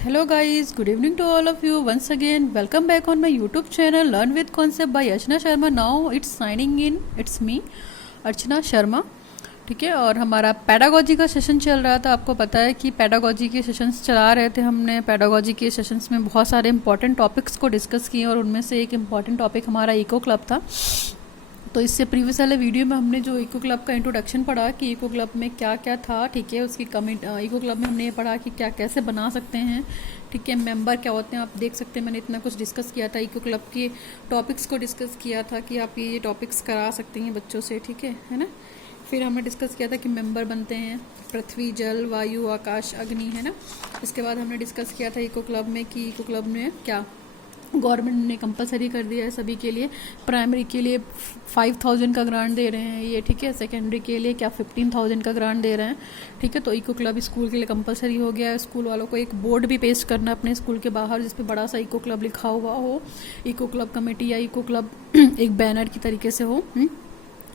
Hello guys, good evening to all of you once again. Welcome back on my YouTube channel Learn with Concept by Archana Sharma. Now it's signing in. It's me, Archana Sharma. ठीक है। और हमारा pedagogy का session चल रहा था। आपको पता है कि पैडागोजी के सेशंस चला रहे थे हमने। पैडागोजी के सेशंस में बहुत सारे इंपॉर्टेंट टॉपिक्स को डिस्कस किए और उनमें से एक इम्पॉर्टेंट टॉपिक हमारा इको क्लब था। तो इससे प्रीवियस वाले वीडियो में हमने जो इको क्लब का इंट्रोडक्शन पढ़ा कि इको क्लब में क्या क्या था, ठीक है। उसकी इको क्लब में हमने ये पढ़ा कि क्या कैसे बना सकते हैं, ठीक है। मेंबर क्या होते हैं, आप देख सकते हैं मैंने इतना कुछ डिस्कस किया था। इको क्लब के टॉपिक्स को डिस्कस किया था कि आप ये टॉपिक्स करा सकते हैं बच्चों से, ठीक है ना। फिर हमने डिस्कस किया था कि मेंबर बनते हैं पृथ्वी, जल, वायु, आकाश, अग्नि, है ना। इसके बाद हमने डिस्कस किया था इको क्लब में कि इको क्लब में क्या गवर्नमेंट ने कंपलसरी कर दिया है सभी के लिए। प्राइमरी के लिए 5000 का ग्रांट दे रहे हैं ये, ठीक है। सेकेंडरी के लिए क्या 15,000 का ग्रांट दे रहे हैं, ठीक है। तो इको क्लब स्कूल के लिए कंपलसरी हो गया है। स्कूल वालों को एक बोर्ड भी पेस्ट करना अपने स्कूल के बाहर जिस पे बड़ा सा इको क्लब लिखा हुआ हो, इको क्लब कमेटी या इको क्लब एक बैनर की तरीके से हो।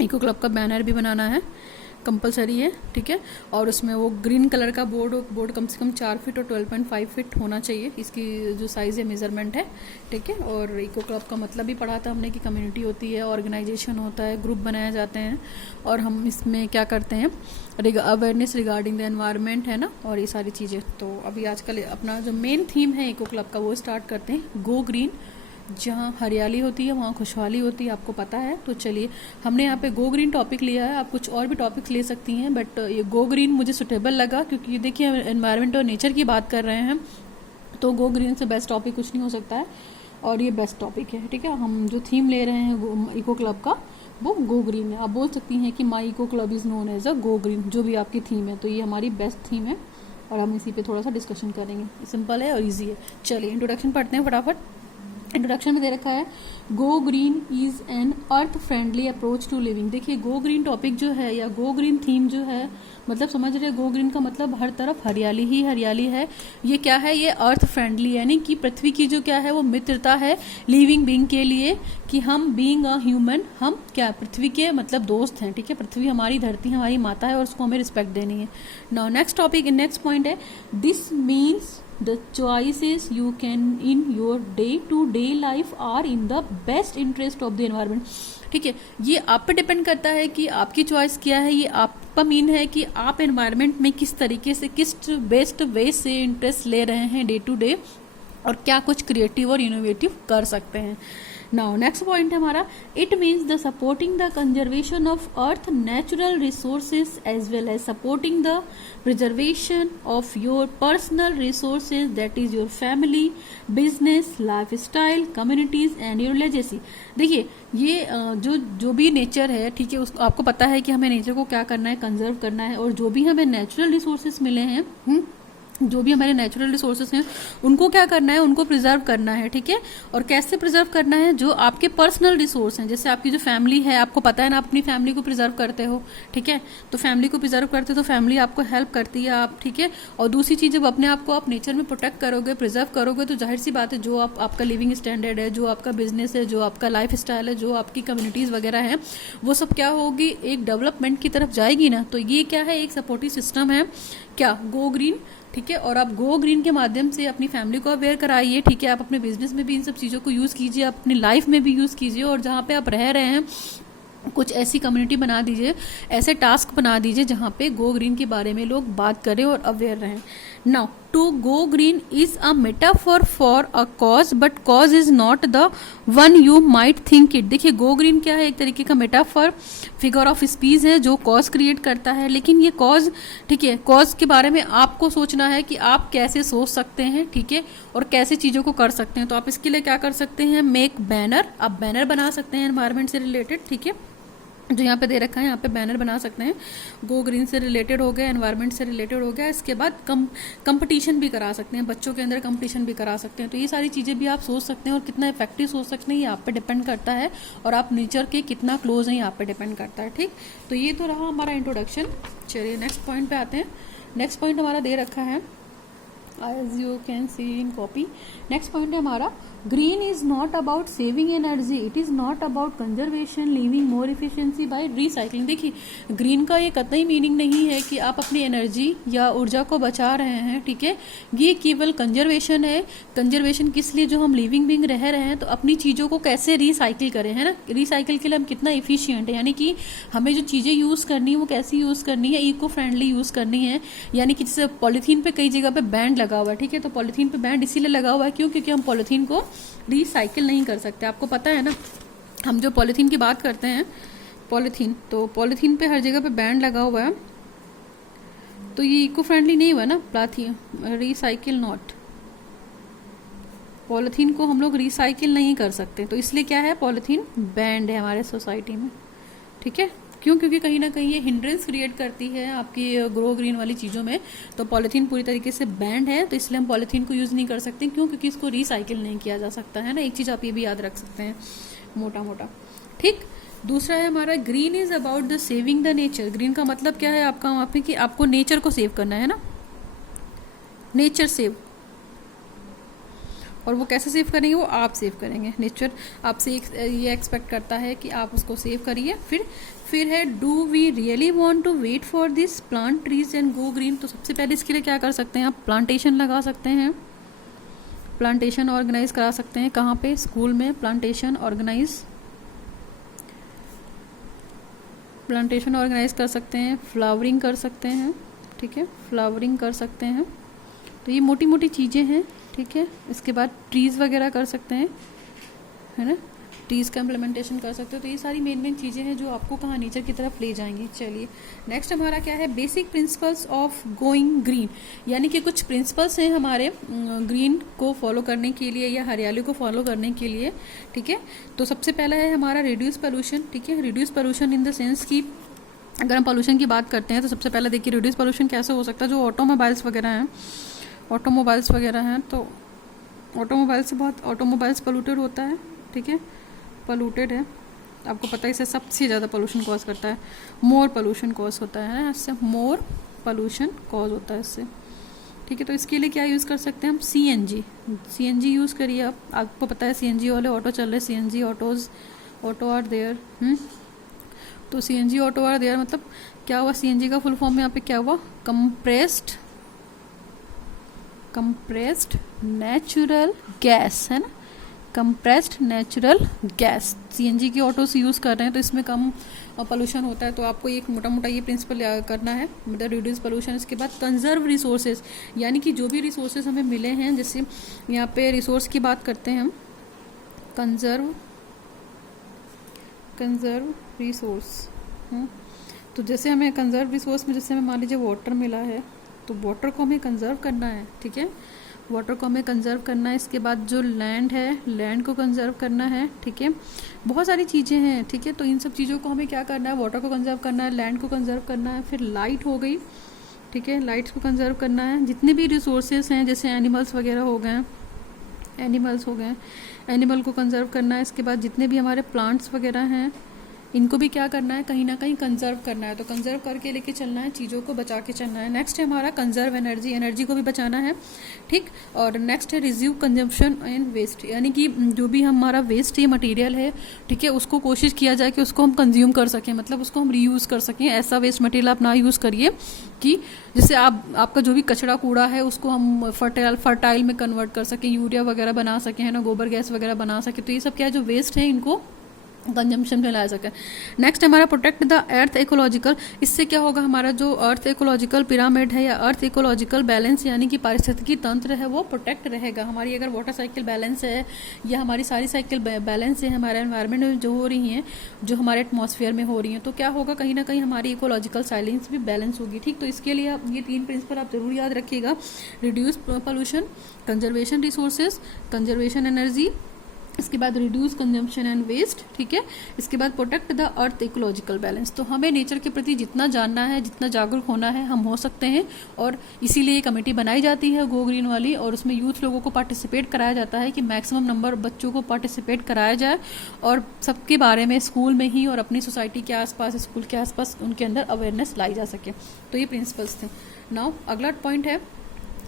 इको क्लब का बैनर भी बनाना है, कंपलसरी है, ठीक है। और उसमें वो ग्रीन कलर का बोर्ड कम से कम 4 फीट और 12.5 फीट होना चाहिए, इसकी जो साइज़ है मेज़रमेंट है, ठीक है। और इको क्लब का मतलब भी पढ़ा था हमने कि कम्युनिटी होती है, ऑर्गेनाइजेशन होता है, ग्रुप बनाए जाते हैं और हम इसमें क्या करते हैं, अवेयरनेस रिगार्डिंग द एनवायरनमेंट, है ना। और ये सारी चीज़ें। तो अभी आजकल अपना जो मेन थीम है इको क्लब का वो स्टार्ट करते हैं, गो ग्रीन। जहाँ हरियाली होती है वहाँ खुशहाली होती है, आपको पता है। तो चलिए, हमने यहाँ पे गो ग्रीन टॉपिक लिया है। आप कुछ और भी टॉपिक्स ले सकती हैं, बट ये गो ग्रीन मुझे सुटेबल लगा क्योंकि देखिए एनवायरनमेंट और नेचर की बात कर रहे हैं, तो गो ग्रीन से बेस्ट टॉपिक कुछ नहीं हो सकता है और ये बेस्ट टॉपिक है, ठीक है। हम जो थीम ले रहे हैं इको क्लब का वो गो ग्रीन है। आप बोल सकती हैं कि my eco club is known as a go green, जो भी आपकी थीम है। तो ये हमारी बेस्ट थीम है और हम इसी पे थोड़ा सा डिस्कशन करेंगे। सिंपल है और ईजी है। चलिए इंट्रोडक्शन पढ़ते हैं फटाफट। इंट्रोडक्शन में दे रखा है go green is an earth friendly approach to living. देखिए गो ग्रीन टॉपिक जो है या गो ग्रीन थीम जो है, मतलब समझ रहे, गो ग्रीन का मतलब हर तरफ हरियाली ही हरियाली है। ये क्या है, ये अर्थ फ्रेंडली, यानी कि पृथ्वी की जो क्या है वो मित्रता है लिविंग बीइंग के लिए, कि हम बीइंग अ ह्यूमन, हम क्या पृथ्वी के मतलब दोस्त हैं, ठीक है। पृथ्वी हमारी धरती हमारी माता है और उसको हमें रिस्पेक्ट देनी है। Now next topic, next point है this means the choices you can in your day to day life are in the best interest of the environment, ठीक है। ये आप पे डिपेंड करता है कि आपकी चॉइस क्या है। ये आपका मीन है कि आप एनवायरनमेंट में किस तरीके से, किस बेस्ट वे से इंटरेस्ट ले रहे हैं डे टू डे और क्या कुछ क्रिएटिव और इनोवेटिव कर सकते हैं। नाउ नेक्स्ट पॉइंट है हमारा, it means the supporting the conservation of earth natural resources as well as supporting the preservation of your personal resources, that is your family, business, life style, communities and your legacy. देखिए ये जो भी nature है, ठीक है, उसको आपको पता है कि हमें नेचर को क्या करना है, कंजर्व करना है। और जो भी हमें नेचुरल रिसोर्सेज मिले हैं, जो भी हमारे नेचुरल रिसोर्सेज हैं उनको क्या करना है, उनको प्रिजर्व करना है, ठीक है। और कैसे प्रिजर्व करना है, जो आपके पर्सनल रिसोर्स हैं, जैसे आपकी जो फैमिली है, आपको पता है ना, अपनी फैमिली को प्रिजर्व करते हो, ठीक है। तो फैमिली को प्रिजर्व करते हो तो फैमिली आपको हेल्प करती है, आप, ठीक है। और दूसरी चीज़, जब अपने आप को आप नेचर में प्रोटेक्ट करोगे, प्रिजर्व करोगे, तो जाहिर सी बात है जो आपका लिविंग स्टैंडर्ड है, जो आपका बिजनेस है, जो आपका लाइफ स्टाइल है, जो आपकी कम्युनिटीज़ वगैरह हैं, वो सब क्या होगी, एक डेवलपमेंट की तरफ जाएगी ना। तो ये क्या है, एक सपोर्टिव सिस्टम है, क्या, गो ग्रीन, ठीक है। और आप गो ग्रीन के माध्यम से अपनी फैमिली को अवेयर कराइए, ठीक है। आप अपने बिजनेस में भी इन सब चीज़ों को यूज़ कीजिए, आप अपनी लाइफ में भी यूज़ कीजिए। और जहाँ पे आप रह रहे हैं कुछ ऐसी कम्युनिटी बना दीजिए, ऐसे टास्क बना दीजिए जहाँ पे गो ग्रीन के बारे में लोग बात करें और अवेयर रहें। Now to go green is a metaphor for a cause, but cause is not the one you might think it. देखिए गो ग्रीन क्या है, एक तरीके का मेटाफॉर, फिगर ऑफ स्पीच है जो कॉज क्रिएट करता है। लेकिन ये कॉज, ठीक है, कॉज के बारे में आपको सोचना है कि आप कैसे सोच सकते हैं, ठीक है, और कैसे चीज़ों को कर सकते हैं। तो आप इसके लिए क्या कर सकते हैं, मेक बैनर, आप बैनर बना सकते हैं एनवायरनमेंट से रिलेटेड, ठीक है। जो यहाँ पे दे रखा है, यहाँ पे बैनर बना सकते हैं, गो ग्रीन से रिलेटेड हो गया, एनवायरनमेंट से रिलेटेड हो गया। इसके बाद कंपटीशन भी करा सकते हैं, बच्चों के अंदर कंपटीशन भी करा सकते हैं। तो ये सारी चीज़ें भी आप सोच सकते हैं और कितना इफेक्टिव सोच सकते हैं ये आप पे डिपेंड करता है, और आप नेचर के कितना क्लोज हैं ये आप पे डिपेंड करता है, ठीक। तो ये तो रहा हमारा इंट्रोडक्शन। चलिए नेक्स्ट पॉइंट पे आते हैं। नेक्स्ट पॉइंट हमारा दे रखा है as you can see in copy. Next point है हमारा, green is not about saving energy, it is not about conservation, living more efficiency by recycling. देखिए, ग्रीन का ये कतई मीनिंग नहीं है कि आप अपनी एनर्जी या ऊर्जा को बचा रहे हैं, ठीक है। ये केवल कंजर्वेशन है। कंजर्वेशन किस लिए, जो हम लिविंग बीइंग रह रहे हैं तो अपनी चीज़ों को कैसे रिसाइकिल करें, है ना। रिसाइकिल के लिए हम कितना इफिशियंट है, यानी कि हमें जो चीज़ें यूज़ करनी है वो कैसी यूज़ करनी है, इको फ्रेंडली यूज़ करनी है। यानी कि जैसे पॉलीथीन पे कई जगह पे बैंड लगा हुआ है, ठीक है। तो पॉलीथीन पे बैंड इसीलिए लगा हुआ है क्यों, क्योंकि हम पॉलीथीन को रिसाइकिल नहीं कर सकते। आपको पता है ना, हम जो पॉलीथीन की बात करते हैं, पॉलीथीन, तो पॉलीथीन पे हर जगह पे बैंड लगा हुआ है, तो ये इको फ्रेंडली नहीं हुआ ना। रिसाइकिल नॉट, पॉलीथीन को हम लोग रिसाइकिल नहीं कर सकते, तो इसलिए क्या है, पॉलीथीन बैंड है हमारे सोसाइटी में, ठीक है। क्यों, क्योंकि कहीं ना कहीं ये हिंड्रेंस क्रिएट करती है आपकी ग्रो ग्रीन वाली चीज़ों में। तो पॉलीथीन पूरी तरीके से बैंड है, तो इसलिए हम पॉलीथीन को यूज़ नहीं कर सकते। क्यों, क्योंकि इसको रिसाइकिल नहीं किया जा सकता, है ना। एक चीज़ आप ये भी याद रख सकते हैं मोटा मोटा, ठीक। दूसरा है हमारा, green is about the saving the nature. Green का मतलब क्या है आपका वहाँ पे, कि आपको नेचर को सेव करना है ना, नेचर सेव। और वो कैसे सेव करेंगे, वो आप सेव करेंगे। नेचर आपसे ये एक्सपेक्ट करता है कि आप उसको सेव करिए। फिर है, do we really want to wait for this, plant trees and go green. तो सबसे पहले इसके लिए क्या कर सकते हैं, आप प्लांटेशन लगा सकते हैं, प्लांटेशन ऑर्गेनाइज करा सकते हैं। कहाँ पे, स्कूल में प्लांटेशन ऑर्गेनाइज कर सकते हैं। फ्लावरिंग कर सकते हैं, ठीक है, फ्लावरिंग कर सकते हैं। तो ये मोटी मोटी चीज़ें हैं, ठीक है। इसके बाद ट्रीज़ वगैरह कर सकते हैं, है ना, ट्रीज़ का इम्प्लीमेंटेशन कर सकते हो। तो ये सारी मेन चीज़ें हैं जो आपको कहाँ नेचर की तरफ ले जाएंगी। चलिए नेक्स्ट हमारा क्या है, basic principles of going green. यानी कि कुछ प्रिंसिपल्स हैं हमारे ग्रीन को फॉलो करने के लिए या हरियाली को फॉलो करने के लिए, ठीक है। तो सबसे पहला है हमारा रिड्यूस पोल्यूशन, ठीक है। Reduce pollution in the sense कि अगर हम पोल्यूशन की बात करते हैं तो सबसे पहले देखिए रिड्यूस पोल्यूशन कैसे हो सकता है। जो ऑटोमोबाइल्स वगैरह हैं, तो ऑटोमोबाइल्स पोल्यूटेड होता है, ठीक है, पोल्यूटेड है। आपको पता है इससे सबसे ज़्यादा पोल्यूशन कॉज करता है, मोर पोल्यूशन कॉज होता है इससे, मोर पोल्यूशन कॉज होता है इससे, ठीक है। तो इसके लिए क्या यूज़ कर सकते हैं हम, सीएनजी यूज़ करिए आप। आपको पता है सीएनजी वाले ऑटो चल रहे, सीएनजी ऑटो आर देयर। तो सीएनजी ऑटो आर देयर मतलब क्या हुआ, सीएनजी का फुल फॉर्म में यहाँ पे क्या हुआ, कंप्रेस्ड नेचुरल गैस, है ना, कंप्रेस्ड नेचुरल गैस। सीएनजी की ऑटो से यूज़ कर रहे हैं तो इसमें कम पोल्यूशन होता है। तो आपको एक मोटा मोटा ये प्रिंसिपल करना है, मतलब रिड्यूस पोल्यूशन। इसके बाद कंजर्व रिसोर्सेज, यानी कि जो भी रिसोर्सेज हमें मिले हैं, जैसे यहाँ पे रिसोर्स की बात करते हैं हम, कंजर्व रिसोर्स। तो जैसे हमें कंजर्व रिसोर्स में, जैसे हमें मान लीजिए वाटर मिला है, तो वाटर को हमें कंजर्व करना है, ठीक है, वाटर को हमें कंजर्व करना है। इसके बाद जो लैंड है, लैंड को कंजर्व करना है, ठीक है। बहुत सारी चीज़ें हैं, ठीक है। तो इन सब चीज़ों को हमें क्या करना है, वाटर को कंजर्व करना है, लैंड को कंजर्व करना है। फिर लाइट हो गई, ठीक है, लाइट्स को कंजर्व करना है। जितने भी रिसोर्सेज हैं, जैसे एनिमल्स वगैरह हो गए, एनिमल को कंजर्व करना है। इसके बाद जितने भी हमारे प्लांट्स वगैरह हैं, इनको भी क्या करना है, कहीं ना कहीं कंजर्व करना है। तो कंजर्व करके लेके चलना है, चीज़ों को बचा के चलना है। नेक्स्ट है हमारा कंजर्व एनर्जी को भी बचाना है, ठीक। और नेक्स्ट है रिज्यू कंजम्पशन एंड वेस्ट, यानी कि जो भी हमारा वेस्ट है, मटेरियल है, ठीक है, उसको कोशिश किया जाए कि उसको हम कंज्यूम कर सकें, मतलब उसको हम रीयूज़ कर सकें। ऐसा वेस्ट मटेरियल आप ना यूज़ करिए कि जैसे आपका जो भी कचरा कूड़ा है उसको हम फर्टाइल में कन्वर्ट कर सकें, यूरिया वगैरह बना सकें, है ना, गोबर गैस वगैरह बना सकें। तो ये सब क्या है, जो वेस्ट है, इनको कंजम्पशन में लाया सके। नेक्स्ट हमारा प्रोटेक्ट द अर्थ इकोलॉजिकल। इससे क्या होगा, हमारा जो अर्थ इकोलॉजिकल पिरामिड है या अर्थ इकोलॉजिकल बैलेंस, यानी कि पारिस्थितिकी तंत्र है, वो प्रोटेक्ट रहेगा। हमारी अगर वाटर साइकिल बैलेंस है या हमारी सारी साइकिल बैलेंस है, हमारे एनवायरनमेंट में जो हो रही हैं, जो हमारे एटमॉस्फेयर में हो रही हैं, तो क्या होगा, कहीं ना कहीं हमारी इकोलॉजिकल साइलेंस भी बैलेंस होगी, ठीक। तो इसके लिए आप ये 3 प्रिंसिपल आप जरूर याद रखिएगा, reduce pollution, conservation resources, conservation energy, इसके बाद रिड्यूस कंजम्पशन एंड वेस्ट, ठीक है। इसके बाद protect the earth ecological balance. तो हमें नेचर के प्रति जितना जानना है, जितना जागरूक होना है, हम हो सकते हैं। और इसीलिए कमेटी बनाई जाती है गो ग्रीन वाली, और उसमें यूथ लोगों को पार्टिसिपेट कराया जाता है कि मैक्सिमम नंबर बच्चों को पार्टिसिपेट कराया जाए और सबके बारे में स्कूल में ही और अपनी सोसाइटी के आसपास, स्कूल के आसपास उनके अंदर अवेयरनेस लाई जा सके। तो ये प्रिंसिपल्स थे। नाउ अगला पॉइंट है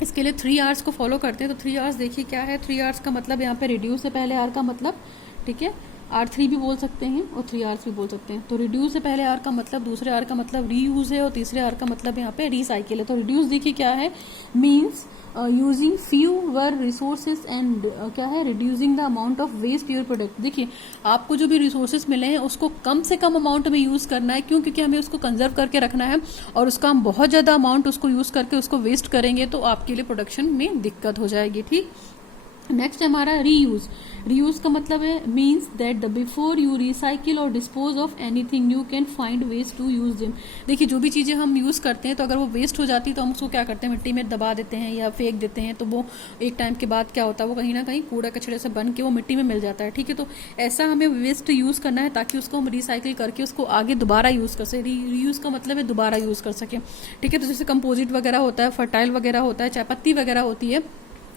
इसके लिए 3 R's को फॉलो करते हैं। तो 3 R's देखिए क्या है। 3 R's का मतलब यहाँ पे रिड्यूस से पहले R का मतलब, ठीक है, R3 भी बोल सकते हैं और 3 R's भी बोल सकते हैं। तो रिड्यूस से पहले R का मतलब, दूसरे R का मतलब रीयूज है और तीसरे R का मतलब यहाँ पे रिसाइकिल है। तो रिड्यूस देखिए क्या है, means using fewer resources and क्या है, reducing the amount of waste your product. देखिए आपको जो भी रिसोर्सेज मिले हैं उसको कम से कम अमाउंट में यूज़ करना है, क्यों, क्योंकि हमें उसको कंजर्व करके रखना है, और उसका हम बहुत ज़्यादा अमाउंट उसको यूज़ करके उसको वेस्ट करेंगे तो आपके लिए प्रोडक्शन में दिक्कत हो जाएगी। ठीक, नेक्स्ट है हमारा रीयूज। रीयूज का मतलब है means that the before you recycle और dispose of anything you can find waste to use them. देखिए जो भी चीज़ें हम यूज़ करते हैं तो अगर वो वेस्ट हो जाती है तो हम उसको क्या करते हैं, मिट्टी में दबा देते हैं या फेंक देते हैं। तो वो एक टाइम के बाद क्या होता है, वो कहीं ना कहीं कूड़ा कचड़े से बन के वो मिट्टी में मिल जाता है। ठीक है, तो ऐसा हमें वेस्ट यूज़ करना है ताकि उसको हम रिसाइकिल करके उसको आगे दोबारा यूज़ कर सकें। रीयूज़ का मतलब है दोबारा यूज़ कर सकें। ठीक है, तो जैसे कंपोजिट वगैरह होता है, फर्टाइल वगैरह होता है, चाय पत्ती वगैरह होती है,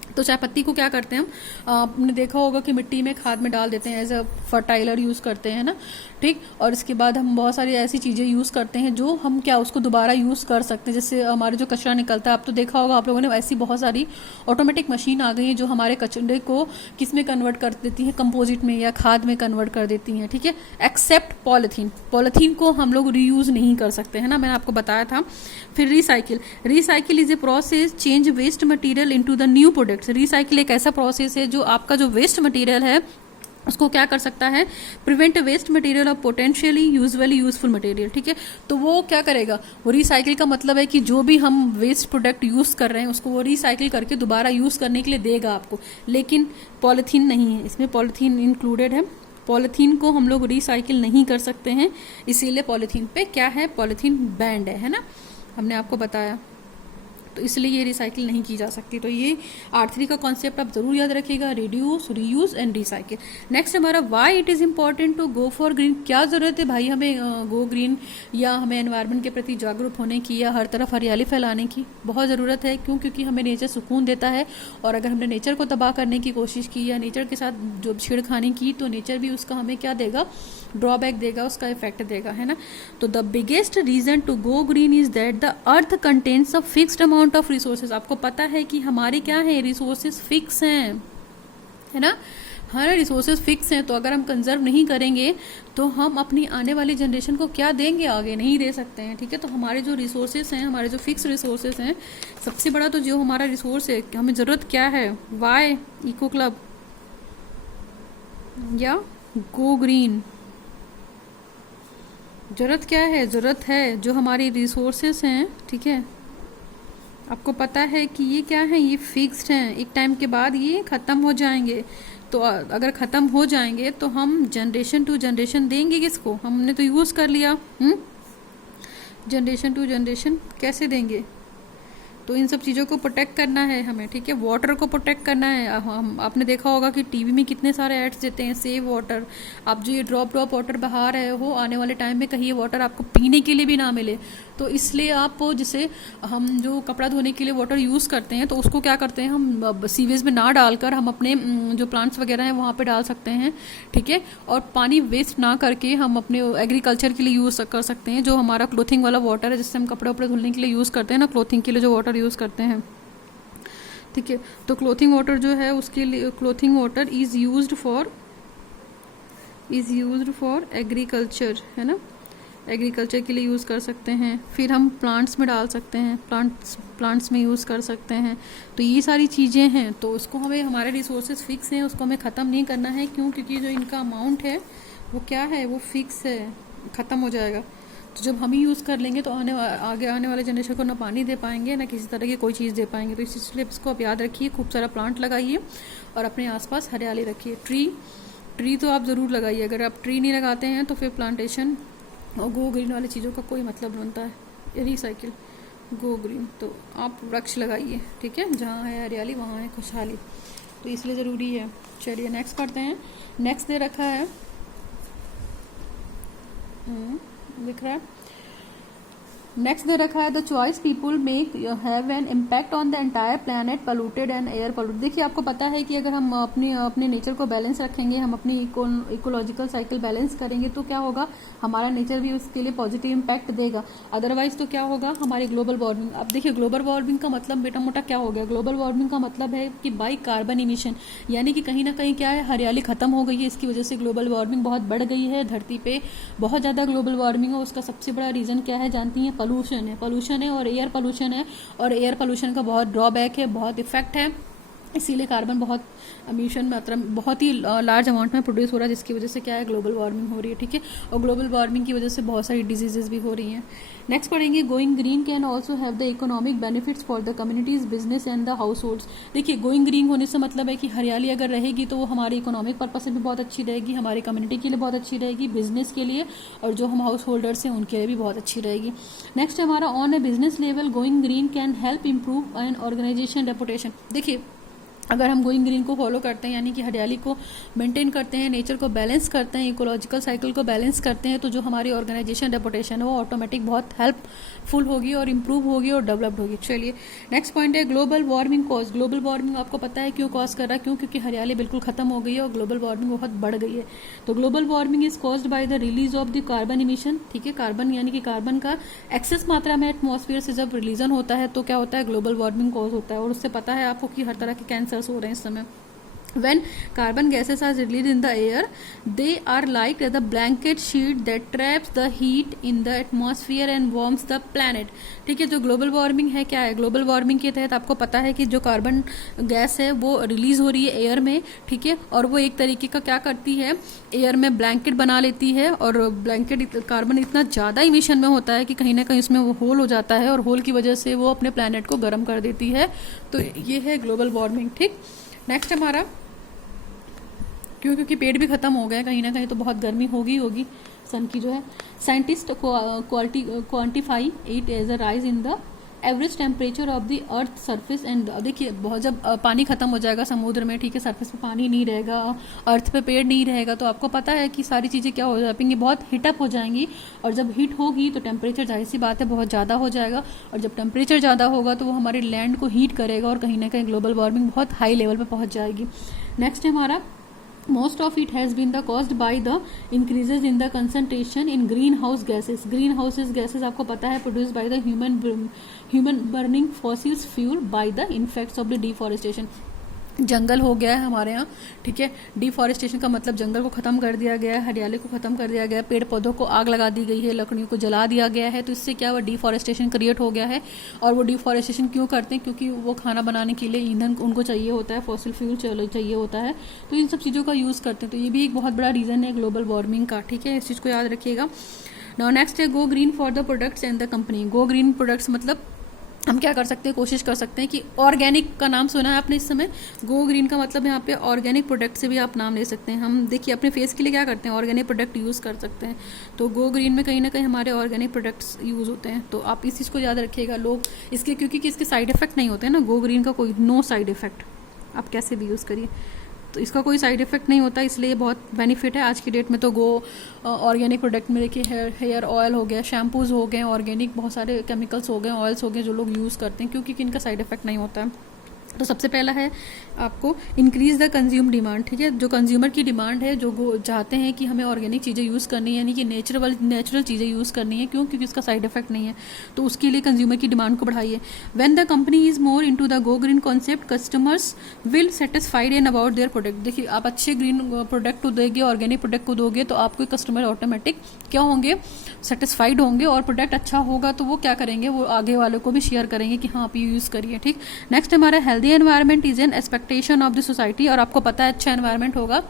तो चाय पत्ती को क्या करते हैं हम, आपने देखा होगा कि मिट्टी में खाद में डाल देते हैं, एज अ फर्टाइलर यूज़ करते हैं ना। ठीक, और इसके बाद हम बहुत सारी ऐसी चीज़ें यूज़ करते हैं जो हम क्या उसको दोबारा यूज़ कर सकते हैं। जैसे हमारे जो कचरा निकलता है, आप तो देखा होगा आप लोगों ने, ऐसी बहुत सारी ऑटोमेटिक मशीन आ गई हैं जो हमारे कचरे को किस में कन्वर्ट कर देती हैं, कंपोजिट में या खाद में कन्वर्ट कर देती हैं। ठीक है, एक्सेप्ट पॉलीथीन। पॉलीथीन को हम लोग रीयूज़ नहीं कर सकते हैं ना, मैंने आपको बताया था। फिर recycle. Recycle is a process change waste material into the new products. Recycle एक ऐसा प्रोसेस है जो आपका जो वेस्ट मटेरियल है उसको क्या कर सकता है, prevent waste material of potentially usually useful material. ठीक है, तो वो क्या करेगा, वो रिसाइकिल का मतलब है कि जो भी हम वेस्ट प्रोडक्ट यूज कर रहे हैं उसको वो रिसाइकिल करके दोबारा यूज करने के लिए देगा आपको। लेकिन पॉलीथीन नहीं है, इसमें पॉलीथीन इंक्लूडेड है। पॉलीथीन को हम लोग रिसाइकिल नहीं कर सकते हैं, इसीलिए पॉलीथीन पे क्या है, पॉलीथीन बैंड है ना, हमने आपको बताया। तो इसलिए ये रिसाइकिल नहीं की जा सकती। तो ये R3 का कॉन्सेप्ट आप जरूर याद रखिएगा, reduce, reuse and recycle. Next हमारा why it is important to go for green. क्या जरूरत है भाई हमें गो ग्रीन या हमें एनवायरनमेंट के प्रति जागरूक होने की या हर तरफ हरियाली फैलाने की, बहुत ज़रूरत है। क्यों, क्योंकि हमें नेचर सुकून देता है, और अगर हमने नेचर को तबाह करने की कोशिश की या नेचर के साथ जो छेड़खानी की तो नेचर भी उसका हमें क्या देगा, ड्रॉबैक देगा, उसका इफेक्ट देगा, है ना। तो the biggest reason to go green is that the earth contains a fixed amount of resources. आपको पता है कि हमारे क्या है, रिसोर्सेज फिक्स हैं, है ना, हर रिसोर्सेज फिक्स हैं। तो अगर हम कंजर्व नहीं करेंगे तो हम अपनी आने वाली जनरेशन को क्या देंगे, आगे नहीं दे सकते हैं। ठीक है, तो हमारे जो रिसोर्सेज हैं, हमारे जो फिक्स रिसोर्सेज हैं, सबसे बड़ा तो जो हमारा रिसोर्स है, हमें ज़रूरत क्या है, वाई इको क्लब या गो ग्रीन। ज़रूरत क्या है, ज़रूरत है जो हमारी रिसोर्सेस हैं, ठीक है, आपको पता है कि ये क्या है, ये फिक्स्ड हैं, एक टाइम के बाद ये ख़त्म हो जाएंगे। तो अगर ख़त्म हो जाएंगे तो हम जनरेशन टू जनरेशन देंगे किसको, हमने तो यूज़ कर लिया, जनरेशन टू जनरेशन कैसे देंगे। तो इन सब चीज़ों को प्रोटेक्ट करना है हमें। ठीक है, वाटर को प्रोटेक्ट करना है। हम आपने देखा होगा कि टीवी में कितने सारे एड्स देते हैं, सेव वाटर। आप जो ये ड्रॉप ड्रॉप वाटर बहा रहे हो, आने वाले टाइम में कहीं ये वाटर आपको पीने के लिए भी ना मिले। तो इसलिए आप जैसे हम जो कपड़ा धोने के लिए वाटर यूज़ करते हैं तो उसको क्या करते हैं, हम सीवेज में ना डालकर हम अपने जो प्लांट्स वगैरह हैं वहाँ पे डाल सकते हैं। ठीक है, और पानी वेस्ट ना करके हम अपने एग्रीकल्चर के लिए यूज़ कर सकते हैं। जो हमारा क्लोथिंग वाला वाटर है, जिससे हम कपड़े वपड़े धुलने के लिए यूज़ करते हैं ना, क्लोथिंग के लिए जो वाटर यूज़ करते हैं। ठीक है, तो क्लोथिंग वाटर जो है उसके लिए, clothing water is used for agriculture, है ना, एग्रीकल्चर के लिए यूज़ कर सकते हैं। फिर हम प्लांट्स में डाल सकते हैं, प्लांट्स में यूज़ कर सकते हैं। तो ये सारी चीज़ें हैं, तो उसको हमें, हमारे रिसोर्सेज फिक्स हैं, उसको हमें ख़त्म नहीं करना है। क्यों, क्योंकि जो इनका अमाउंट है वो क्या है, वो फिक्स है, ख़त्म हो जाएगा। तो जब हम ही यूज़ कर लेंगे तो आगे आने वाले जनरेशन को ना पानी दे पाएंगे, ना किसी तरह की कोई चीज़ दे पाएंगे। तो इसलिए इसको आप याद रखिए, खूब सारा प्लांट लगाइए और अपने आसपास हरियाली रखिए। ट्री तो आप ज़रूर लगाइए। अगर आप ट्री नहीं लगाते हैं तो फिर प्लांटेशन और गो ग्रीन वाली चीज़ों का कोई मतलब बनता है। रिसाइकिल, गो ग्रीन, तो आप वृक्ष लगाइए। ठीक है, जहाँ है हरियाली वहाँ है खुशहाली, तो इसलिए ज़रूरी है। चलिए नेक्स्ट करते हैं। नेक्स्ट दे रखा है, दिख रहा है, नेक्स्ट दे रखा है the choice people make have an impact on the entire planet polluted and air polluted. देखिए आपको पता है कि अगर हम अपने नेचर को बैलेंस रखेंगे, हम अपनी इकोलॉजिकल साइकिल बैलेंस करेंगे तो क्या होगा, हमारा नेचर भी उसके लिए पॉजिटिव इम्पैक्ट देगा। अदरवाइज तो क्या होगा, हमारी ग्लोबल वार्मिंग। अब देखिए ग्लोबल वार्मिंग का मतलब बेटा मोटा क्या हो गया, ग्लोबल वार्मिंग का मतलब है कि बाई कार्बन इमिशन, यानी कि कहीं ना कहीं क्या है, हरियाली खत्म हो गई है, इसकी वजह से ग्लोबल वार्मिंग बहुत बढ़ गई है। धरती पे बहुत ज़्यादा ग्लोबल वार्मिंग है, उसका सबसे बड़ा रीज़न क्या है जानती हैं, पोल्यूशन है और एयर पोल्यूशन है। और एयर पोल्यूशन का बहुत ड्रॉबैक है, बहुत इफेक्ट है, इसीलिए कार्बन बहुत एमिशन मात्रा में बहुत ही लार्ज अमाउंट में प्रोड्यूस हो रहा है, जिसकी वजह से क्या है, ग्लोबल वार्मिंग हो रही है। ठीक है, और ग्लोबल वार्मिंग की वजह से बहुत सारी डिजीजेज भी हो रही हैं। नेक्स्ट पढ़ेंगे going green can also have the economic benefits for the communities, business and the house holds. देखिए गोइंग ग्रीन होने से मतलब है कि हरियाली अगर रहेगी तो वो हमारे इकोनॉमिक पर्पज से भी बहुत अच्छी रहेगी, हमारी कम्युनिटी के लिए बहुत अच्छी रहेगी, बिजनेस के लिए, और जो हम हाउस होल्डर्स हैं उनके लिए भी बहुत अच्छी रहेगी। नेक्स्ट हमारा on a business level going green can help improve an organization reputation. देखिए अगर हम गोइंग ग्रीन को फॉलो करते हैं, यानी कि हरियाली को मेंटेन करते हैं, नेचर को बैलेंस करते हैं, इकोलॉजिकल साइकिल को बैलेंस करते हैं, तो जो हमारी ऑर्गेनाइजेशन रेपुटेशन है वो ऑटोमेटिक बहुत हेल्पफुल होगी और इम्प्रूव होगी और डेवलप्ड होगी। चलिए नेक्स्ट पॉइंट है global warming cause. Global warming आपको पता है क्यों कॉज कर रहा है, क्यों, क्योंकि हरियाली बिल्कुल खत्म हो गई है और ग्लोबल वार्मिंग बहुत बढ़ गई है। तो global warming is caused by the release of the carbon emission. ठीक है, कार्बन यानी कि कार्बन का एक्सेस मात्रा में एटमॉस्फेयर से जब रिलीजन होता है तो क्या होता है, ग्लोबल वार्मिंग कॉज होता है। और उससे पता है आपको कि हर तरह के कैंसर्स हो रहे हैं इस समय। When carbon gases are released in the air, they are like the blanket sheet that traps the heat in the atmosphere and warms the planet। ठीक है, जो ग्लोबल वार्मिंग है क्या है, ग्लोबल वार्मिंग के तहत आपको पता है कि जो कार्बन गैस है वो रिलीज हो रही है एयर में। ठीक है, और वो एक तरीके का क्या करती है, एयर में ब्लैंकेट बना लेती है, और ब्लैंकेट कार्बन इतना ज़्यादा इमिशन में होता है कि कहीं ना कहीं उसमें वो होल हो जाता है, और होल की वजह से वो अपने प्लैनेट को गर्म कर देती है। तो ये है ग्लोबल वार्मिंग। ठीक, नेक्स्ट हमारा क्योंकि पेड़ भी खत्म हो गए कहीं ना कहीं, तो बहुत गर्मी होगी सन की जो है। Scientist quantify it as a rise in the average temperature of the earth surface and. देखिए बहुत जब पानी खत्म हो जाएगा समुद्र में, ठीक है, सरफेस पे पानी नहीं रहेगा, अर्थ पे पेड़ नहीं रहेगा, तो आपको पता है कि सारी चीज़ें क्या हो जाएंगी, बहुत हीटअप हो जाएंगी। और जब हीट होगी तो टेम्परेचर जाहिर सी बात है बहुत ज़्यादा हो जाएगा, और जब टेम्परेचर ज़्यादा होगा तो वो हमारे लैंड को हीट करेगा और कहीं ना कहीं ग्लोबल वार्मिंग बहुत हाई लेवल पर पहुँच जाएगी। नेक्स्ट है हमारा most of it has been the caused by the increases in the concentration in greenhouse gases। greenhouse gases आपको पता है produced by the human burning fossil fuel by the effects of the deforestation। जंगल हो गया है हमारे यहाँ, ठीक है, डिफॉरेस्टेशन का मतलब जंगल को ख़त्म कर दिया गया है, हरियाली को ख़त्म कर दिया गया है, पेड़ पौधों को आग लगा दी गई है, लकड़ियों को जला दिया गया है, तो इससे क्या हुआ, डिफॉरेस्टेशन क्रिएट हो गया है। और वो डिफॉरेस्टेशन क्यों करते हैं, क्योंकि वो खाना बनाने के लिए ईंधन उनको चाहिए होता है, फॉसिल फ्यूल चाहिए होता है, तो इन सब चीज़ों का यूज़ करते हैं। तो ये भी एक बहुत बड़ा रीज़न है ग्लोबल वार्मिंग का। ठीक है, इस चीज़ को याद रखिएगा। नाउ नेक्स्ट है go green for the products and the company. Go green products मतलब हम क्या कर सकते हैं, कोशिश कर सकते हैं कि ऑर्गेनिक का नाम सुना है आपने इस समय, गो ग्रीन का मतलब यहाँ पे ऑर्गेनिक प्रोडक्ट से भी आप नाम ले सकते हैं। हम देखिए अपने फेस के लिए क्या करते हैं, ऑर्गेनिक प्रोडक्ट यूज़ कर सकते हैं, तो गो ग्रीन में कहीं ना कहीं हमारे ऑर्गेनिक प्रोडक्ट्स यूज़ होते हैं। तो आप इस चीज़ को याद रखिएगा लोग इसके, क्योंकि इसके साइड इफेक्ट नहीं होते हैं ना, गो ग्रीन का कोई नो साइड इफेक्ट, आप कैसे भी यूज़ करिए तो इसका कोई साइड इफेक्ट नहीं होता, इसलिए बहुत बेनिफिट है आज की डेट में। तो गो ऑर्गेनिक प्रोडक्ट में देखिए हेयर ऑयल हो गया, शैम्पूज़ हो गए, ऑर्गेनिक बहुत सारे केमिकल्स हो गए, ऑयल्स हो गए जो लोग यूज़ करते हैं, क्योंकि इनका साइड इफेक्ट नहीं होता है। तो सबसे पहला है आपको इंक्रीज द कंज्यूम डिमांड। ठीक है, जो कंज्यूमर की डिमांड है, जो चाहते हैं कि हमें ऑर्गेनिक चीज़ें यूज़ करनी है, यानी कि नेचुरल चीज़ें यूज़ करनी है, क्यों, क्योंकि उसका साइड इफेक्ट नहीं है, तो उसके लिए कंज्यूमर की डिमांड को बढ़ाइए। When the company is more into the go green concept, customers will satisfied in about their product. देखिए आप अच्छे ग्रीन प्रोडक्ट को दोगे, ऑर्गेनिक प्रोडक्ट को दोगे, तो आपको कस्टमर ऑटोमेटिक क्या होंगे, सेटिस्फाइड होंगे, और प्रोडक्ट अच्छा होगा तो वो क्या करेंगे, वो आगे वालों को भी शेयर करेंगे कि हाँ आप ये यूज़ करिए। ठीक, नेक्स्ट हमारा healthy environment is an expectation of the society. और आपको पता है अच्छा एनवायरनमेंट होगा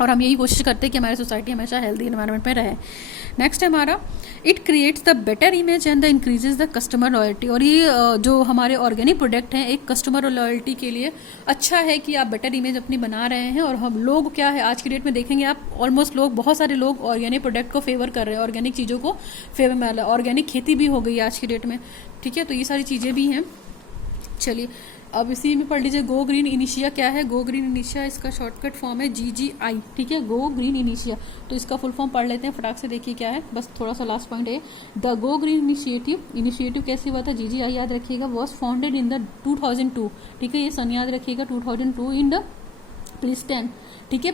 और हम यही कोशिश करते हैं कि हमारी सोसाइटी हमेशा हेल्दी एनवायरनमेंट में रहे। नेक्स्ट है हमारा it creates the better image and the increases the customer loyalty. और ये जो हमारे ऑर्गेनिक प्रोडक्ट हैं एक कस्टमर लॉयल्टी के लिए अच्छा है कि आप बेटर इमेज अपनी बना रहे हैं। और हम लोग क्या है आज की डेट में देखेंगे आप, ऑलमोस्ट लोग, बहुत सारे लोग ऑर्गेनिक प्रोडक्ट को फेवर कर रहे हैं, ऑर्गेनिक चीज़ों को फेवर में, ऑर्गेनिक खेती भी हो गई है आज की डेट में। ठीक है, तो ये सारी चीज़ें भी हैं। चलिए अब इसी में पढ़ लीजिए गो ग्रीन इनिशिया क्या है। गो ग्रीन इनिशिया इसका शॉर्टकट फॉर्म है GGI, ठीक है, गो ग्रीन इनिशिया। तो इसका फुल फॉर्म पढ़ लेते हैं फटाक से, देखिए क्या है, बस थोड़ा सा लास्ट पॉइंट है। द गो ग्रीन इनिशिएटिव कैसे हुआ था, GGI याद रखिएगा, वॉज फाउंडेड इन द 2002, ठीक है, ये सन याद रखिएगा, 2002 इन द प्लीस्टन, ठीक है,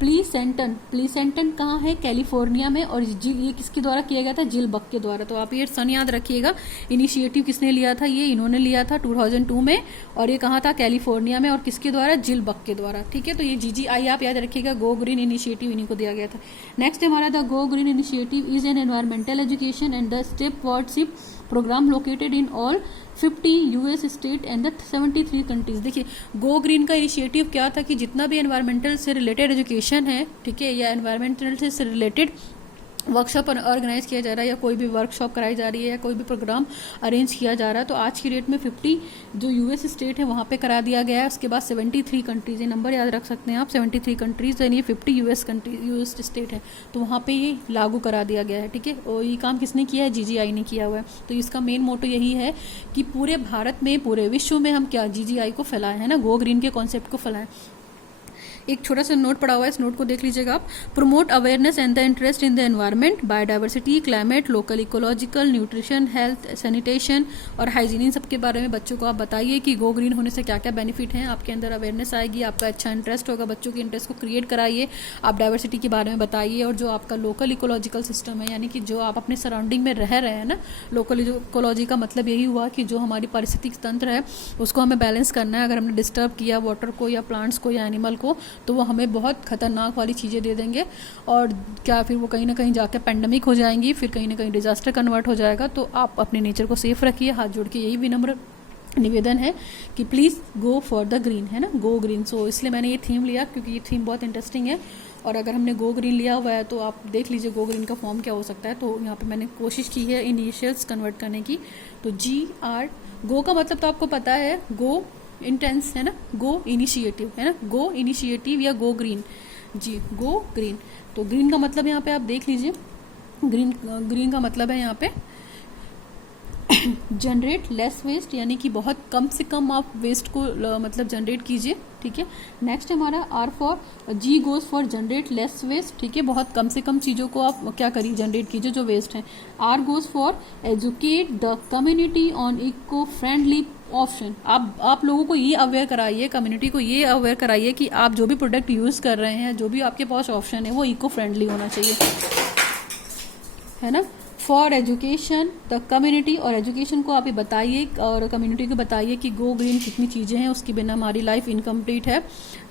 प्लीसेंटन कहाँ है, कैलिफोर्निया में। और ये किसके द्वारा किया गया था, जिल बक के द्वारा। तो आप ये सन याद रखिएगा। इनिशिएटिव किसने लिया था, ये इन्होंने लिया था 2002 में, और ये कहाँ था, कैलिफोर्निया में, और किसके द्वारा, जिल बक के द्वारा, ठीक है। तो ये GGI आप याद रखिएगा, गो ग्रीन इनिशिएटिव इन्हीं को दिया गया था। नेक्स्ट हमारा the go green initiative is an environmental education and the stewardship programme located in all 50 US state and the 73 countries. देखिए गो ग्रीन का इनिशिएटिव क्या था कि जितना भी एनवायरमेंटल से रिलेटेड एजुकेशन है, ठीक है, या एनवायरमेंटल से रिलेटेड वर्कशॉप ऑर्गेनाइज किया जा रहा है, या कोई भी वर्कशॉप कराई जा रही है, या कोई भी प्रोग्राम अरेंज किया जा रहा है, तो आज की डेट में 50 जो US स्टेट है वहाँ पे करा दिया गया है। उसके बाद 73 कंट्रीज, ये नंबर याद रख सकते हैं आप, 73 कंट्रीज, यानी 50 US स्टेट है, तो वहाँ पे ये लागू करा दिया गया है, ठीक है। और ये काम किसने किया है, GGI ने किया हुआ है। तो इसका मेन मोटो यही है कि पूरे भारत में, पूरे विश्व में हम क्या, GGI को फैलाएं, है ना, गो ग्रीन के कॉन्सेप्ट को फैलाएं। एक छोटा सा नोट पड़ा हुआ है, इस नोट को देख लीजिएगा आप। Promote awareness and the interest in the environment, biodiversity, climate, local ecological, nutrition, health, sanitation और हाइजीन, इन सब के बारे में बच्चों को आप बताइए कि गो ग्रीन होने से क्या क्या बेनिफिट हैं। आपके अंदर अवेयरनेस आएगी, आपका अच्छा इंटरेस्ट होगा, बच्चों के इंटरेस्ट को क्रिएट कराइए। आप डाइवर्सिटी के बारे में बताइए, और जो आपका लोकल इकोलॉजिकल सिस्टम है, यानी कि जो आप अपने सराउंडिंग में रह रहे हैं ना, लोकल इकोलॉजी का मतलब यही हुआ कि जो हमारी पारिस्थितिक तंत्र है उसको हमें बैलेंस करना है। अगर हमने डिस्टर्ब किया वाटर को या प्लांट्स को या एनिमल को, तो वो हमें बहुत खतरनाक वाली चीज़ें दे देंगे, और क्या फिर वो कहीं ना कहीं जाकर पेंडेमिक हो जाएंगी, फिर कहीं ना कहीं डिजास्टर कन्वर्ट हो जाएगा। तो आप अपने नेचर को सेफ रखिए, हाथ जोड़ के यही विनम्र निवेदन है कि please go for the green, है ना, गो ग्रीन। सो इसलिए मैंने ये थीम लिया क्योंकि ये थीम बहुत इंटरेस्टिंग है। और अगर हमने गो ग्रीन लिया हुआ है तो आप देख लीजिए गो ग्रीन का फॉर्म क्या हो सकता है। तो यहाँ पे मैंने कोशिश की है इनिशियल्स कन्वर्ट करने की। तो GR, गो का मतलब तो आपको पता है, गो इंटेंस, है ना, गो इनिशिएटिव, है ना, गो इनिशिएटिव या गो ग्रीन, जी, गो ग्रीन। तो ग्रीन का मतलब यहाँ पे आप देख लीजिए, ग्रीन का मतलब है यहाँ पे जनरेट लेस वेस्ट, यानी कि बहुत कम से कम आप वेस्ट को मतलब जनरेट कीजिए, ठीक है। नेक्स्ट हमारा R for, G goes for generate less waste, ठीक है, बहुत कम से कम चीज़ों को आप क्या करिए, जनरेट कीजिए जो वेस्ट हैं। R goes for educate the community on eco friendly option. आप लोगों को ये अवेयर कराइए, कम्युनिटी को ये अवेयर कराइए कि आप जो भी प्रोडक्ट यूज़ कर रहे हैं, जो भी आपके पास ऑप्शन है, वो इको फ्रेंडली होना चाहिए, है ना। फॉर एजुकेशन द कम्युनिटी, और एजुकेशन को आप ये बताइए और कम्युनिटी को बताइए कि गो ग्रीन कितनी चीज़ें हैं, उसके बिना हमारी लाइफ इनकम्प्लीट है।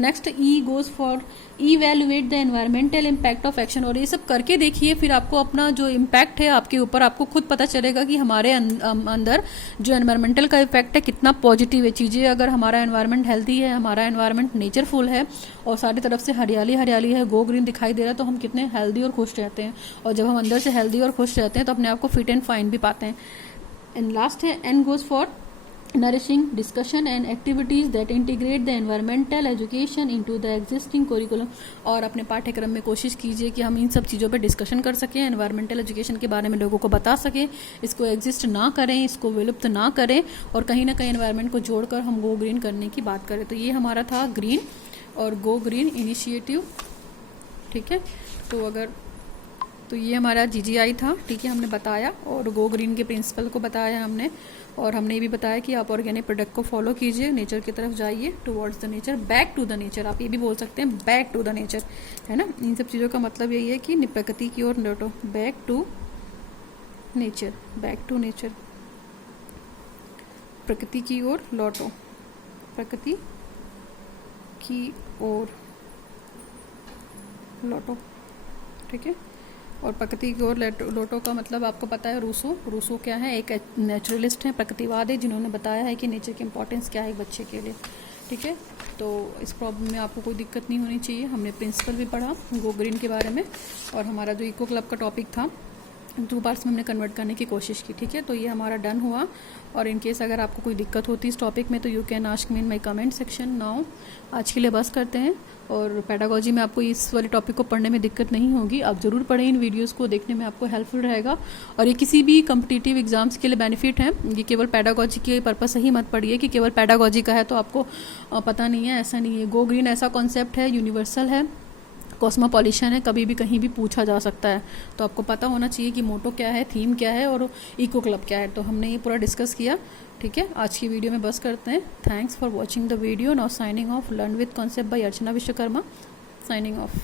Next E goes for evaluate the environmental impact of action, और ये सब करके देखिए, फिर आपको अपना जो इम्पैक्ट है आपके ऊपर, आपको खुद पता चलेगा कि हमारे अंदर जो एनवायरमेंटल का इफेक्ट है कितना पॉजिटिव है। चीज़ें अगर हमारा एनवायरमेंट हेल्दी है, हमारा एनवायरमेंट नेचरफुल है और सारी तरफ से हरियाली हरियाली है, गो ग्रीन दिखाई दे रहा है, तो हम कितने हेल्दी और खुश रहते हैं। और जब हम अंदर से हेल्दी और खुश रहते हैं तो अपने आप को फिट एंड फाइन भी पाते हैं। एंड लास्ट है N goes for nourishing discussion and activities that integrate the environmental education into the existing curriculum। और अपने पाठ्यक्रम में कोशिश कीजिए कि हम इन सब चीज़ों पे डिस्कशन कर सकें, एनवायरमेंटल एजुकेशन के बारे में लोगों को बता सकें, इसको एग्जिस्ट ना करें, इसको विलुप्त ना करें, और कहीं ना कहीं एनवायरमेंट को जोड़कर हम गो ग्रीन करने की बात करें। तो ये हमारा था ग्रीन और गो ग्रीन इनिशिएटिव, ठीक है। तो ये हमारा GGI था, ठीक है, हमने बताया, और गो ग्रीन के प्रिंसिपल को बताया हमने, और हमने ये भी बताया कि आप ऑर्गेनिक प्रोडक्ट को फॉलो कीजिए, नेचर की तरफ जाइए, towards the nature, back to the nature, आप ये भी बोल सकते हैं, बैक टू द नेचर, है ना। इन सब चीज़ों का मतलब यही है कि प्रकृति की ओर लौटो, back to nature, back to nature, प्रकृति की ओर लौटो, प्रकृति की ओर लौटो, ठीक है। और प्रकृति की ओर लौटो का मतलब आपको पता है, रूसो क्या है, एक नेचुरलिस्ट है, प्रकृतिवाद है, जिन्होंने बताया है कि नेचर की इंपॉर्टेंस क्या है एक बच्चे के लिए, ठीक है। तो इस प्रॉब्लम में आपको कोई दिक्कत नहीं होनी चाहिए। हमने प्रिंसिपल भी पढ़ा गो ग्रीन के बारे में, और हमारा जो इको क्लब का टॉपिक था 2 पार्ट्स में हमने कन्वर्ट करने की कोशिश की। ठीक है, तो ये हमारा डन हुआ। और इन केस अगर आपको कोई दिक्कत होती है इस टॉपिक में तो you can ask me in my comment section. Now आज के लिए बस करते हैं। और पेडागोजी में आपको इस वाले टॉपिक को पढ़ने में दिक्कत नहीं होगी, आप ज़रूर पढ़ें, इन वीडियोस को देखने में आपको हेल्पफुल रहेगा। और ये किसी भी कम्पिटिटिव एग्जाम्स के लिए बेनिफिट है, ये केवल पेडागोजी के पर्पस से ही मत पढ़िए कि केवल पेडागोजी का है तो आपको पता नहीं है, ऐसा नहीं है। गो ग्रीन ऐसा कॉन्सेप्ट है, यूनिवर्सल है, कॉस्मोपॉलिशन है, कभी भी कहीं भी पूछा जा सकता है। तो आपको पता होना चाहिए कि मोटो क्या है, थीम क्या है और इको क्लब क्या है। तो हमने ये पूरा डिस्कस किया। ठीक है, आज की वीडियो में बस करते हैं। Thanks for watching the video. Now signing off, learn with concept bye Archana Vishwakarma, signing off.